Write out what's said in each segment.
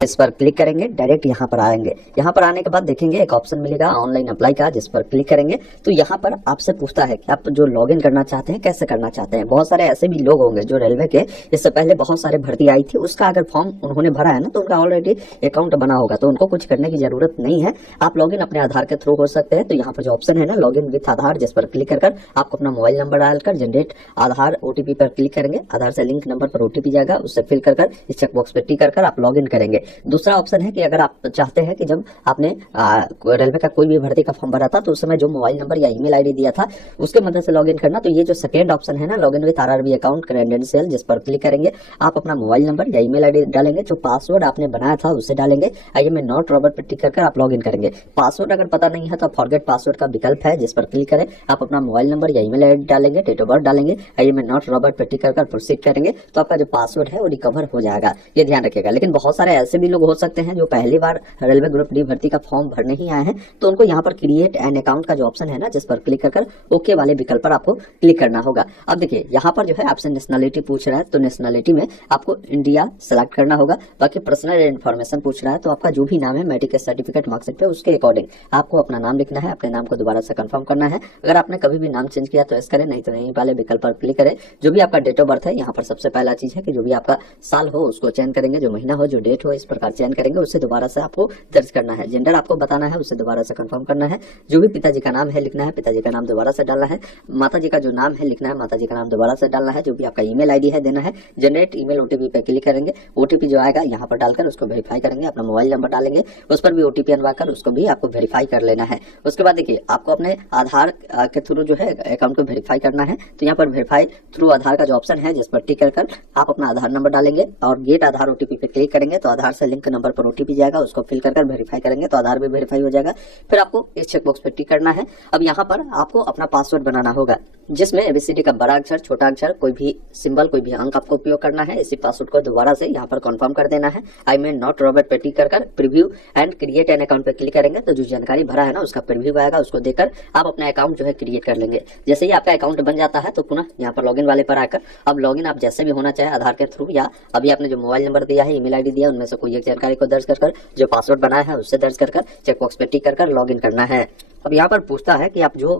इस पर क्लिक करेंगे, डायरेक्ट यहाँ पर आएंगे। यहाँ पर आने के बाद देखेंगे एक ऑप्शन मिलेगा ऑनलाइन अप्लाई का, जिस पर क्लिक करेंगे तो यहाँ पर आपसे पूछता है कि आप जो लॉगिन करना चाहते हैं कैसे करना चाहते हैं। बहुत सारे ऐसे भी लोग होंगे जो रेलवे के इससे पहले बहुत सारे भर्ती आई थी, उसका अगर फॉर्म उन्होंने भरा है ना तो उनका ऑलरेडी अकाउंट बना होगा, तो उनको कुछ करने की जरूरत नहीं है। आप लॉगिन अपने आधार के थ्रू हो सकते हैं। तो यहाँ पर जो ऑप्शन है ना लॉगिन विथ आधार, जिस पर क्लिक कर आपको अपना मोबाइल नंबर डालकर जनरेट आधार ओटीपी पर क्लिक करेंगे। आधार से लिंक नंबर पर ओटीपी जाएगा, उससे फिल कर इस चेकबॉक्स पर टिक कर आप लॉगिन करेंगे। दूसरा ऑप्शन कि अगर आप चाहते हैं कि जब आपने रेलवे का कोई भी भर्ती का फॉर्म भरा था तो उस समय जो मोबाइल नंबर या ईमेल आईडी दिया था उसके मदद से लॉगिन करना, तो ये जो सेकेंड ऑप्शन है ना login with RRB account credential, जिस पर क्लिक करेंगे आप अपना मोबाइल नंबर या ईमेल आईडी डालेंगे, जो पासवर्ड आपने बनाया था उसे डालेंगे। आई एम नॉट रॉबर्ट पर टिक कर आप लॉगिन करेंगे। पासवर्ड अगर पता नहीं है तो फॉरगेट पासवर्ड का विकल्प है, जिस पर क्लिक करें आप अपना मोबाइल नंबर या ईमेल आईडी डालेंगे, डेट ऑफ बर्थ डालेंगे, आई एम नॉट रॉबर्ट पर टिक कर प्रोसीड करेंगे तो आपका जो पासवर्ड है वो रिकवर हो जाएगा, ये ध्यान रखिएगा। लेकिन बहुत सारे ऐसे भी लोग हो सकते हैं जो पहली बार रेलवे ग्रुप डी भर्ती का फॉर्म भरने ही आए हैं, तो उनको यहाँ पर क्रिएट एन अकाउंट का जो ऑप्शन है ना जिस पर क्लिक कर ओके वाले विकल्प पर आपको क्लिक करना होगा। अब देखिए यहाँ पर जो है आपसे नेशनलिटी पूछ रहा है, तो नेशनलिटी में आपको इंडिया सेलेक्ट करना होगा। बाकी पर्सनल इन्फॉर्मेशन पूछ रहा है, तो आपका जो भी नाम है मेडिकल सर्टिफिकेट मार्कशीट पे उसके अकॉर्डिंग आपको अपना नाम लिखना है, अपने नाम को दोबारा से कंफर्म करना है। अगर आपने कभी भी नाम चेंज किया तो ऐसा करें, नहीं तो नहीं वाले विकल्प पर क्लिक करें। जो भी आपका डेट ऑफ बर्थ है यहाँ पर सबसे पहला चीज है कि जो भी आपका साल हो उसको चयन करेंगे, जो महीना हो, जो डेट हो, इस प्रकार चयन करेंगे, उससे दोबारा से आपको दर्ज करना है। जेंडर आपको बताना है, उसे दोबारा से कंफर्म करना है। जो भी पिताजी का नाम है लिखना है, पिताजी का नाम दोबारा से डालना है। माताजी का जो नाम है लिखना है, माताजी का नाम दोबारा से डालना है। जो भी आपका ईमेल आईडी है देना है। जनरेट ईमेल ओटीपी पे क्लिक करेंगे, ओटीपी जो आएगा यहाँ पर डालकर उसको वेरीफाई करेंगे। अपना मोबाइल नंबर डालेंगे, उस पर भी ओटीपी अनवाकर उसको भी आपको वेरीफाई कर लेना है। उसके बाद देखिए आपको अपने आधार के थ्रू जो है अकाउंट को वेरीफाई करना है, तो यहाँ पर वेरीफाई थ्रू आधार का जो ऑप्शन है जिस पर टिक कर आप अपना आधार नंबर डालेंगे और गेट आधार ओटीपी पे क्लिक करेंगे तो आधार से लिंक नंबर पर ओटीपी जाएगा, उसको फिल कर वेरीफाई करेंगे तो आधार भी वेरीफाई हो जाएगा। फिर आपको इस चेकबॉक्स पे टिक करना है। अब यहाँ पर आपको अपना पासवर्ड बनाना होगा, जिसमें एबीसीडी का बड़ा अक्षर, छोटा अक्षर, कोई भी सिंबल, कोई भी अंक आपको उपयोग करना है। इसी पासवर्ड को दोबारा से यहाँ पर कंफर्म कर देना है। आई एम नॉट रॉबर्ट पे टिक कर preview and create an account पे क्लिक करेंगे तो जो जानकारी भरा है ना उसका प्रीव्यू आएगा, उसको देकर आप अपना अकाउंट जो है क्रिएट कर लेंगे। जैसे ही आपका अकाउंट बन जाता है तो पुनः यहाँ पर लॉगिन वाले पर आकर अब लॉगिन आप जैसे भी होना चाहे आधार के थ्रू या अभी आपने जो मोबाइल नंबर दिया है, ईमेल आईडी दिया, उनमें से कोई एक जानकारी को दर्ज कर जो पासवर्ड बनाया है उससे दर्ज कर चेकबॉक्स पे टिक कर लॉगिन करना है। अब यहाँ पर पूछता है कि आप जो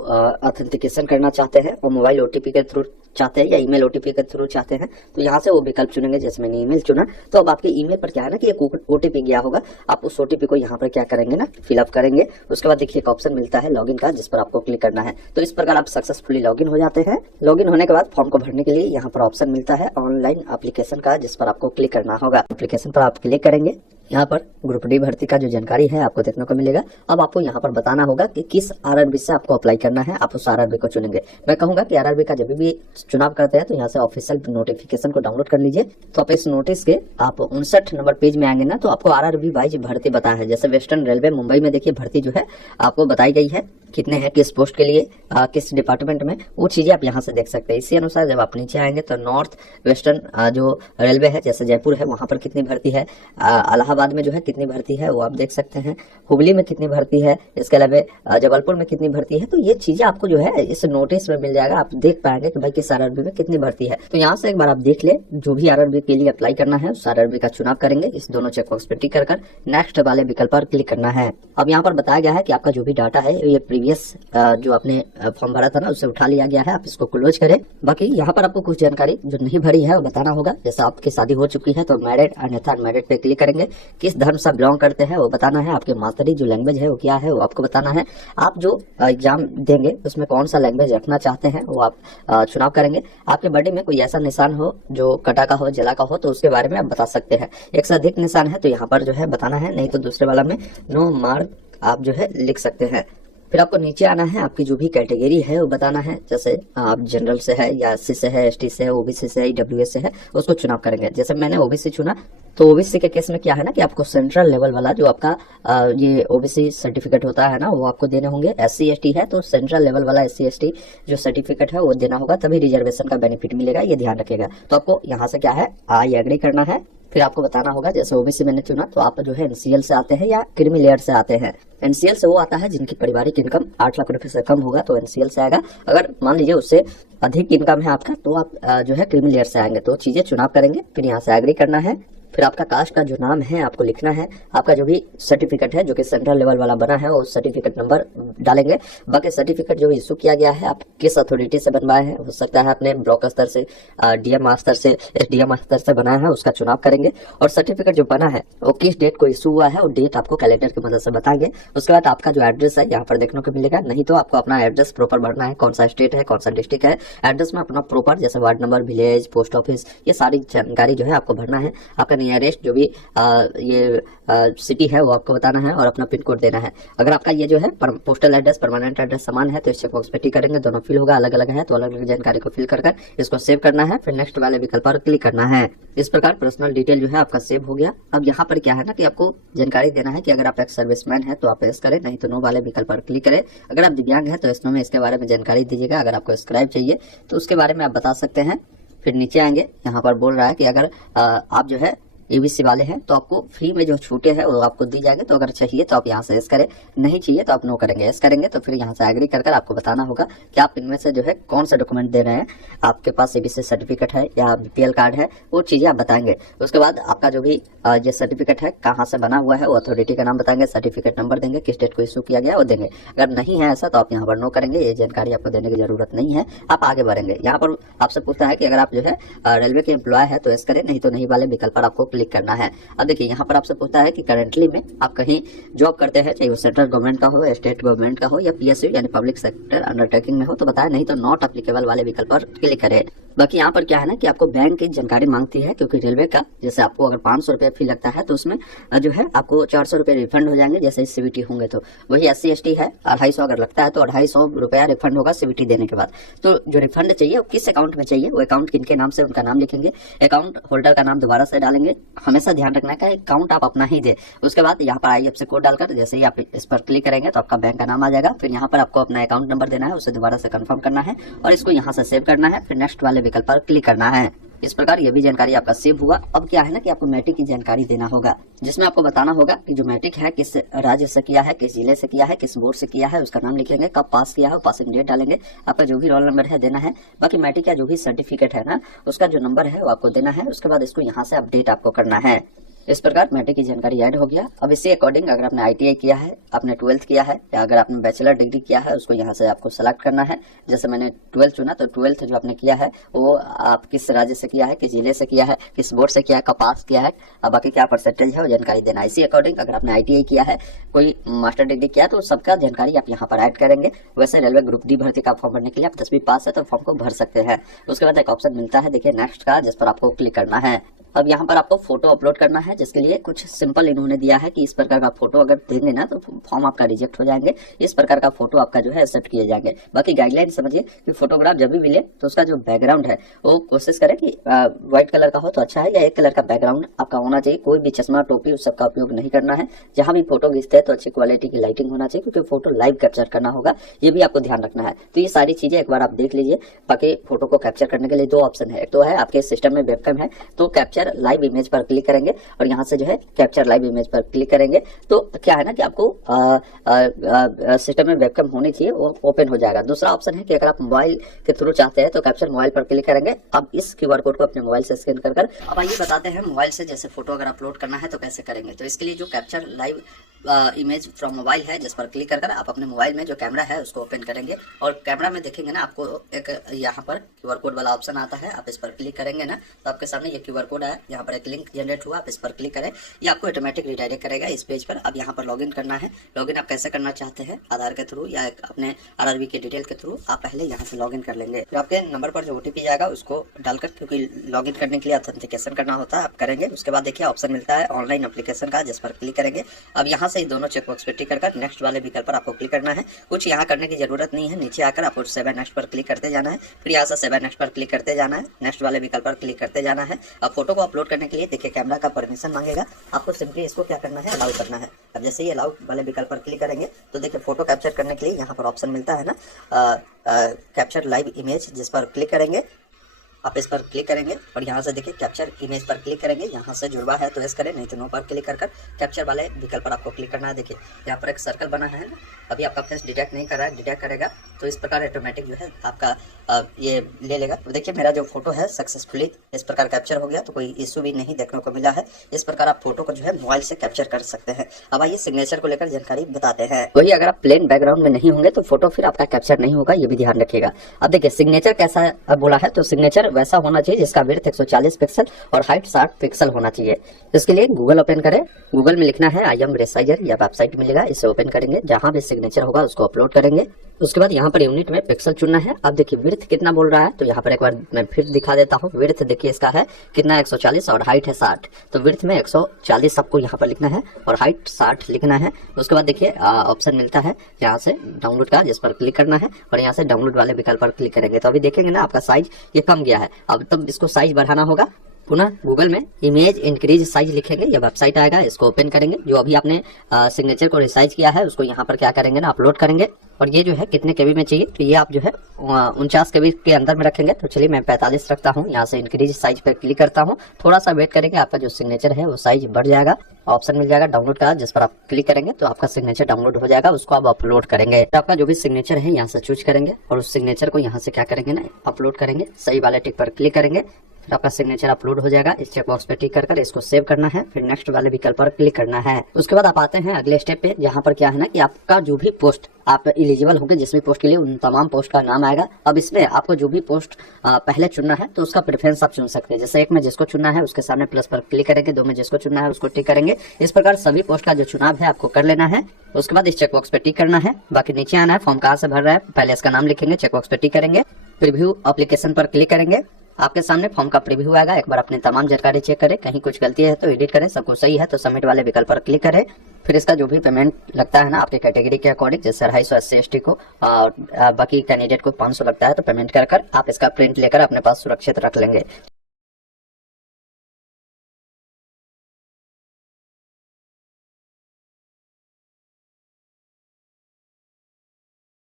ऑथेंटिकेशन करना चाहते हैं वो मोबाइल ओटीपी के थ्रू चाहते हैं या ईमेल ओटीपी के थ्रू चाहते हैं, तो यहाँ से वो विकल्प चुनेंगे। जैसे मैंने ईमेल चुना तो अब आपके ईमेल पर क्या है ना कि एक ओटीपी गया होगा, आप उस ओटीपी को यहाँ पर क्या करेंगे ना फिलअप करेंगे। उसके बाद देखिए एक ऑप्शन मिलता है लॉगिन का, जिस पर आपको क्लिक करना है। तो इस प्रकार आप सक्सेसफुली लॉगिन हो जाते हैं। लॉगिन होने के बाद फॉर्म को भरने के लिए यहाँ पर ऑप्शन मिलता है ऑनलाइन एप्लीकेशन का, जिस पर आपको क्लिक करना होगा। एप्लीकेशन पर आप क्लिक करेंगे, यहाँ पर ग्रुप डी भर्ती का जो जानकारी है आपको देखने को मिलेगा। अब आपको यहाँ पर बताना होगा कि किस आरआरबी से आपको अप्लाई करना है, आप उस आरआरबी को चुनेंगे। मैं कहूंगा कि आरआरबी का जब भी चुनाव करते हैं तो यहाँ से ऑफिशियल नोटिफिकेशन को डाउनलोड कर लीजिए। तो आप इस नोटिस के आप 59 नंबर पेज में आएंगे ना तो आपको आरआरबी वाइज भर्ती बताया है। जैसे वेस्टर्न रेलवे मुंबई में देखिए भर्ती जो है आपको बताई गई है, कितने हैं, किस पोस्ट के लिए, किस डिपार्टमेंट में, वो चीजें आप यहाँ से देख सकते हैं। इसी अनुसार जब आप नीचे आएंगे तो नॉर्थ वेस्टर्न जो रेलवे है जैसे जयपुर है वहां पर कितनी भर्ती है, इलाहाबाद में जो है कितनी भर्ती है वो आप देख सकते हैं, हुबली में कितनी भर्ती है, इसके अलावा जबलपुर में कितनी भर्ती है। तो ये चीजें आपको जो है इस नोटिस में मिल जाएगा, आप देख पाएंगे कि भाई किस आरआरबी में कितनी भर्ती है। तो यहाँ से एक बार आप देख ले, जो भी आरआरबी के लिए अप्लाई करना है उस आरआरबी का चुनाव करेंगे। इस दोनों चेकबॉक्स पे टिक कर नेक्स्ट वाले विकल्प पर क्लिक करना है। अब यहाँ पर बताया गया है कि आपका जो भी डाटा है ये प्रीवियस जो आपने फॉर्म भरा था ना उससे उठा लिया गया है, आप इसको क्लोज करें। बाकी यहाँ पर आपको कुछ जानकारी जो नहीं भरी है वो बताना होगा। जैसे आपकी शादी हो चुकी है तो मैरिड अन्यथा अनमैरिड पे क्लिक करेंगे। किस धर्म से बिलोंग करते हैं वो बताना है। आपकी मातरी जो लैंग्वेज है वो क्या है वो आपको बताना है। आप जो एग्जाम देंगे उसमें कौन सा लैंग्वेज रखना चाहते हैं वो आप चुनाव करेंगे। आपके बॉडी में कोई ऐसा निशान हो जो कटा का हो, जला का हो तो उसके बारे में आप बता सकते हैं। एक से अधिक निशान है तो यहाँ पर जो है बताना है, नहीं तो दूसरे वाला में नो मार्क आप जो है लिख सकते हैं। फिर आपको नीचे आना है, आपकी जो भी कैटेगरी है वो बताना है। जैसे आप जनरल से है या एससी से है, एसटी से है, ओबीसी से है, ईडब्ल्यूएस से है, उसको चुनाव करेंगे। जैसे मैंने ओबीसी चुना तो ओबीसी के केस में क्या है ना कि आपको सेंट्रल लेवल वाला जो आपका ये ओबीसी सर्टिफिकेट होता है ना वो आपको देने होंगे। एससी एसटी है तो सेंट्रल लेवल वाला एससी एसटी जो सर्टिफिकेट है वो देना होगा, तभी रिजर्वेशन का बेनिफिट मिलेगा, ये ध्यान रखिएगा। तो आपको यहाँ से क्या है आई एग्री करना है। फिर आपको बताना होगा, जैसे ओबीसी मैंने चुना तो आप जो है एनसीएल से आते हैं या क्रीमी लेयर से आते हैं। एनसीएल से वो आता है जिनकी पारिवारिक इनकम 8 लाख रुपए से कम होगा तो एनसीएल से आएगा। अगर मान लीजिए उससे अधिक इनकम है आपका तो आप जो है क्रीमी लेयर से आएंगे। तो चीजें चुनाव करेंगे, फिर यहाँ से एग्री करना है। फिर आपका कास्ट का जो नाम है आपको लिखना है, आपका जो भी सर्टिफिकेट है जो कि सेंट्रल लेवल वाला बना है उस सर्टिफिकेट नंबर डालेंगे। बाकी सर्टिफिकेट जो इशू किया गया है आप किस अथॉरिटी से बनवाए हैं, हो सकता है आपने ब्लॉक स्तर से, डीएम स्तर से, एसडीएम स्तर से बनाया है, उसका चुनाव करेंगे। और सर्टिफिकेट जो बना है वो किस डेट को इशू हुआ है और डेट आपको कैलेंडर की मदद से बताएंगे। उसके बाद आपका जो एड्रेस है यहाँ पर देखने को मिलेगा, नहीं तो आपको अपना एड्रेस प्रॉपर भरना है, कौन सा स्टेट है, कौन सा डिस्ट्रिक्ट है, एड्रेस में अपना प्रॉपर जैसे ward number, village, post office, ये सारी जानकारी जो है आपको भरना है। आपका नियरेस्ट जो भी ये सिटी है वो आपको बताना है और अपना पिन कोड देना है। अगर आपका ये जो है पोस्टल एड्रेस, परमानेंट एड्रेस समान है तो इस चेकबॉक्स पे टिक करेंगे, दोनों फिल होगा, अलग अलग है तो अलग अलग जानकारी को फिल कर इसको सेव करना है, फिर नेक्स्ट वाले विकल्प पर क्लिक करना है। इस प्रकार पर्सनल डिटेल जो है आपका सेव हो गया। अब यहाँ पर क्या है ना कि आपको जानकारी देना है कि अगर आप एक सर्विसमैन है तो आप यस करें, नहीं तो नो वाले विकल्प पर क्लिक करें। अगर आप दिव्यांग है तो इसमें में इसके बारे में जानकारी दीजिएगा। अगर आपको स्क्राइब चाहिए तो उसके बारे में आप बता सकते हैं। फिर नीचे आएंगे, यहाँ पर बोल रहा है कि अगर आप जो है एबीसी वाले हैं तो आपको फ्री में जो छूटे हैं वो आपको दी जाएंगे, तो अगर चाहिए तो आप यहाँ से यस करें, नहीं चाहिए तो आप नो करेंगे। यस करेंगे तो फिर यहाँ से एग्री कर आपको बताना होगा कि आप इनमें से जो है कौन सा डॉक्यूमेंट दे रहे हैं, आपके पास एबीसी सर्टिफिकेट है या बीपीएल कार्ड है, वो चीजें आप बताएंगे। उसके बाद आपका जो भी ये सर्टिफिकेट है कहाँ से बना हुआ है वो अथॉरिटी का नाम बताएंगे, सर्टिफिकेट नंबर देंगे, किस डेट को इशू किया गया वो देंगे। अगर नहीं है ऐसा तो आप यहाँ पर नो करेंगे, ये जानकारी आपको देने की जरूरत नहीं है, आप आगे बढ़ेंगे। यहाँ पर आपसे पूछता है कि अगर आप जो है रेलवे के एम्प्लॉय है तो यस करें, नहीं तो नहीं वाले विकल्प पर आपको क्लिक करना है। अब देखिए यहाँ पर आपसे पूछता है कि करेंटली में आप कहीं जॉब करते हैं, चाहे वो सेंट्रल गवर्नमेंट का हो, स्टेट गवर्नमेंट का हो या पीएसयू यानी पब्लिक सेक्टर अंडरटेकिंग में हो तो बताया, नहीं तो नॉट एप्लीकेबल वाले विकल्प पर क्लिक करें। बाकी यहाँ पर क्या है ना कि आपको बैंक की जानकारी मांगती है, क्योंकि रेलवे का जैसे आपको अगर 500 रुपया फी लगता है तो उसमें जो है आपको 400 रुपये रिफंड हो जाएंगे जैसे सीवीटी होंगे। तो वही SC ST है 250 अगर लगता है तो 250 रुपया रिफंड होगा सीवीटी देने के बाद। तो जो रिफंड चाहिए वो किस अकाउंट में चाहिए, वो अकाउंट किनके नाम से, उनका नाम लिखेंगे, अकाउंट होल्डर का नाम दोबारा से डालेंगे। हमेशा ध्यान रखना है कि अकाउंट आप अपना ही दे। उसके बाद यहाँ पर IFSC कोड डालकर जैसे ही आप इस पर क्लिक करेंगे तो आपका बैंक का नाम आ जाएगा। फिर यहाँ पर आपको अपना अकाउंट नंबर देना है, उसे दोबारा से कंफर्म करना है और इसको यहाँ से सेव करना है, फिर नेक्स्ट वाले विकल्प पर क्लिक करना है। इस प्रकार ये भी जानकारी आपका सेव हुआ। अब क्या है ना कि आपको मैट्रिक की जानकारी देना होगा, जिसमें आपको बताना होगा कि जो मैट्रिक है किस राज्य से किया है, किस जिले से किया है, किस बोर्ड से किया है, उसका नाम लिखेंगे, कब पास किया है, पासिंग डेट डालेंगे, आपका जो भी रोल नंबर है देना है। बाकी मैट्रिक का जो भी सर्टिफिकेट है ना उसका जो नंबर है वो आपको देना है। उसके बाद इसको यहाँ से अपडेट आपको करना है। इस प्रकार मैट्रिक की जानकारी ऐड हो गया। अब इसी अकॉर्डिंग अगर आपने ITI किया है, आपने 12th किया है या अगर आपने बैचलर डिग्री किया है उसको यहाँ से आपको सेलेक्ट करना है। जैसे मैंने 12th चुना तो 12th जो आपने किया है वो आप किस राज्य से किया है, किस जिले से किया है, किस बोर्ड से किया है, कब पास किया है, अब बाकी क्या परसेंटेज है वो जानकारी देना है। इसी अकॉर्डिंग अगर आपने ITI किया है, कोई मास्टर डिग्री किया है तो सबका जानकारी आप यहाँ पर ऐड करेंगे। वैसे रेलवे ग्रुप D भर्ती का फॉर्म भरने के लिए आप 10वीं पास है तो फॉर्म को भर सकते हैं। उसके बाद एक ऑप्शन मिलता है देखिए नेक्स्ट का, जिस पर आपको क्लिक करना है। अब यहाँ पर आपको फोटो अपलोड करना है, जिसके लिए कुछ सिंपल इन्होंने दिया है कि इस प्रकार का फोटो अगर देंगे ना तो फॉर्म आपका रिजेक्ट हो जाएंगे। इस प्रकार का फोटो आपका जो है एक्सेप्ट किए जाएंगे। बाकी गाइडलाइन समझिए कि फोटोग्राफ जब भी मिले तो उसका जो बैकग्राउंड है वो कोशिश करें कि व्हाइट कलर का हो तो अच्छा है, या एक कलर का बैकग्राउंड आपका होना चाहिए। कोई भी चश्मा टोपी उस सबका उपयोग नहीं करना है। जहां भी फोटो खींचते हैं तो अच्छी क्वालिटी की लाइटिंग होना चाहिए, क्योंकि फोटो लाइव कैप्चर करना होगा, ये भी आपको ध्यान रखना है। तो ये सारी चीजें एक बार आप देख लीजिए। बाकी फोटो को कैप्चर करने के लिए दो ऑप्शन है, एक तो है आपके सिस्टम में वेबकैम है तो कैप्चर लाइव इमेज पर क्लिक करेंगे और यहाँ से जो है कैप्चर लाइव इमेज पर क्लिक करेंगे तो क्या है ना कि आपको सिस्टम में वेबकैम होनी चाहिए, वो ओपन हो जाएगा। दूसरा ऑप्शन है कि अगर आप मोबाइल के थ्रू चाहते हैं तो कैप्चर मोबाइल पर क्लिक करेंगे। अब इस QR कोड को अपने मोबाइल से स्कैन कर अब आइए बताते हैं मोबाइल से जैसे फोटो अगर अपलोड करना है तो कैसे करेंगे। तो इसके लिए जो capture live image from mobile है जिस पर क्लिक कर आप अपने मोबाइल में जो कैमरा है उसको ओपन करेंगे और कैमरा में देखेंगे ना आपको एक यहाँ पर QR कोड वाला ऑप्शन आता है। आप इस पर क्लिक करेंगे ना तो आपके सामने ये QR कोड है, यहाँ पर एक लिंक जनरेट हुआ, आप इस पर क्लिक करें, ये आपको ऑटोमेटिक रिडायरेक्ट करेगा इस पेज पर। अब यहाँ पर लॉगिन करना है। लॉगिन आप कैसे करना चाहते हैं, आधार के थ्रू या अपने RRB के डिटेल के थ्रू आप पहले यहाँ से लॉगिन कर लेंगे। तो आपके नंबर पर जो OTP जाएगा उसको डालकर, क्योंकि लॉगिन करने के लिए ऑथेंटिकेशन करना होता है, आप करेंगे। उसके बाद देखिए ऑप्शन मिलता है ऑनलाइन एप्लीकेशन का, जिस पर क्लिक करेंगे। अब यहाँ से दोनों चेकबॉक्स पे टिक कर नेक्स्ट वाले विकल्प पर आपको क्लिक करना है। कुछ यहाँ करने की जरूरत नहीं है, नीचे आकर आपको 7 नेक्स्ट पर क्लिक करते जाना है, फिर यहाँ से 7 नेक्स्ट पर क्लिक करते जाना है, नेक्स्ट वाले विकल्प पर क्लिक करते जाना है। अब फोटो को अपलोड करने के लिए देखिए कैमरा का परमिशन मांगेगा, आपको सिंपली इसको क्या करना है, अलाउ करना है। अब जैसे ही अलाउ वाले विकल्प पर क्लिक करेंगे तो देखिए फोटो कैप्चर करने के लिए यहाँ पर ऑप्शन मिलता है ना कैप्चर लाइव इमेज, जिस पर क्लिक करेंगे। आप इस पर क्लिक करेंगे और यहाँ से देखिए कैप्चर इमेज पर क्लिक करेंगे। यहाँ से जुड़वा है तो यस करें, नहीं तो नो पर क्लिक कर कैप्चर वाले विकल्प पर आपको क्लिक करना है। देखिए यहाँ पर एक सर्कल बना है ना, अभी आपका फेस डिटेक्ट नहीं कर रहा है, डिटेक्ट करेगा तो इस प्रकार ऑटोमेटिक जो है आपका ये ले लेगा। तो देखिए मेरा जो फोटो है सक्सेसफुली इस प्रकार कैप्चर हो गया, तो कोई इशू भी नहीं देखने को मिला है। इस प्रकार आप फोटो को जो है मोबाइल से कैप्चर कर सकते हैं। अब आइए सिग्नेचर को लेकर जानकारी बताते हैं। वही अगर आप प्लेन बैकग्राउंड में नहीं होंगे तो फोटो फिर आपका कैप्चर नहीं होगा, ये भी ध्यान रखिएगा। अब देखिए सिग्नेचर कैसा बोला है, तो सिग्नेचर वैसा होना चाहिए जिसका विड्थ 140 पिक्सल और हाइट 60 पिक्सल होना चाहिए। इसके लिए गूगल ओपन करें, गूगल में लिखना है आई एम रेसाइजर, या वेबसाइट मिलेगा, इसे ओपन करेंगे। जहां भी सिग्नेचर होगा उसको अपलोड करेंगे। उसके बाद यहाँ पर यूनिट में पिक्सल चुनना है। अब देखिए विड्थ कितना बोल रहा है, तो यहाँ पर एक बार मैं फिर दिखा देता हूँ। विड्थ देखिए इसका है कितना 140 और हाइट है 60, तो विड्थ में 140 आपको यहाँ पर लिखना है और हाइट 60 लिखना है। उसके बाद देखिए ऑप्शन मिलता है यहाँ से डाउनलोड का, जिस पर क्लिक करना है और यहाँ से डाउनलोड वाले विकल्प पर क्लिक करेंगे। तो अभी देखेंगे ना आपका साइज ये कम गया है, अब तब इसको साइज बढ़ाना होगा। पुनः गूगल में इमेज इंक्रीज साइज लिखेंगे, या वेबसाइट आएगा, इसको ओपन करेंगे। जो अभी आपने सिग्नेचर को रिसाइज किया है उसको यहाँ पर क्या करेंगे ना अपलोड करेंगे। और ये जो है कितने केबी में चाहिए, तो ये आप जो है 49 केबी के अंदर में रखेंगे। तो चलिए मैं 45 रखता हूँ, यहाँ से इंक्रीज साइज पे क्लिक करता हूँ। थोड़ा सा वेट करेंगे, आपका जो सिग्नेचर है वो साइज बढ़ जाएगा। ऑप्शन मिल जाएगा डाउनलोड का, जिस पर आप क्लिक करेंगे तो आपका सिग्नेचर डाउनलोड हो जाएगा। उसको आप अपलोड करेंगे। तो आपका जो भी सिग्नेचर है यहाँ से चूज करेंगे और उस सिग्नेचर को यहाँ से क्या करेंगे ना अपलोड करेंगे। सही वाले टिक पर क्लिक करेंगे, फिर आपका सिग्नेचर अपलोड हो जाएगा। इस चेक बॉक्स पे टिक कर इसको सेव करना है, फिर नेक्स्ट वाले विकल्प पर क्लिक करना है। उसके बाद आप आते हैं अगले स्टेप पे, जहाँ पर क्या है ना कि आपका जो भी पोस्ट आप एलिजिबल होंगे जिस भी पोस्ट के लिए, उन तमाम पोस्ट का नाम आएगा। अब इसमें आपको जो भी पोस्ट पहले चुनना है तो उसका प्रेफरेंस आप चुन सकते हैं। जैसे एक में जिसको चुनना है उसके सामने प्लस पर क्लिक करेंगे, दो में जिसको चुनना है उसको टिक करेंगे। इस प्रकार सभी पोस्ट का जो चुनाव है आपको कर लेना है। उसके बाद इस चेकबॉक्स पे टिक करना है। बाकी नीचे आना है, फॉर्म कहाँ से भर रहा है, पहले इसका नाम लिखेंगे, चेकबॉक्स पे टिक करेंगे, प्रीव्यू एप्लीकेशन पर क्लिक करेंगे। आपके सामने फॉर्म का प्रीव्यू आएगा। एक बार अपनी तमाम जानकारी चेक करें, कहीं कुछ गलती है तो एडिट करें, सब कुछ सही है तो सबमिट वाले विकल्प पर क्लिक करें। फिर इसका जो भी पेमेंट लगता है ना आपके कैटेगरी के अकॉर्डिंग, जैसे 250 SC/ST को और बाकी कैंडिडेट को 500 लगता है, तो पेमेंट कर आप इसका प्रिंट लेकर अपने पास सुरक्षित रख लेंगे।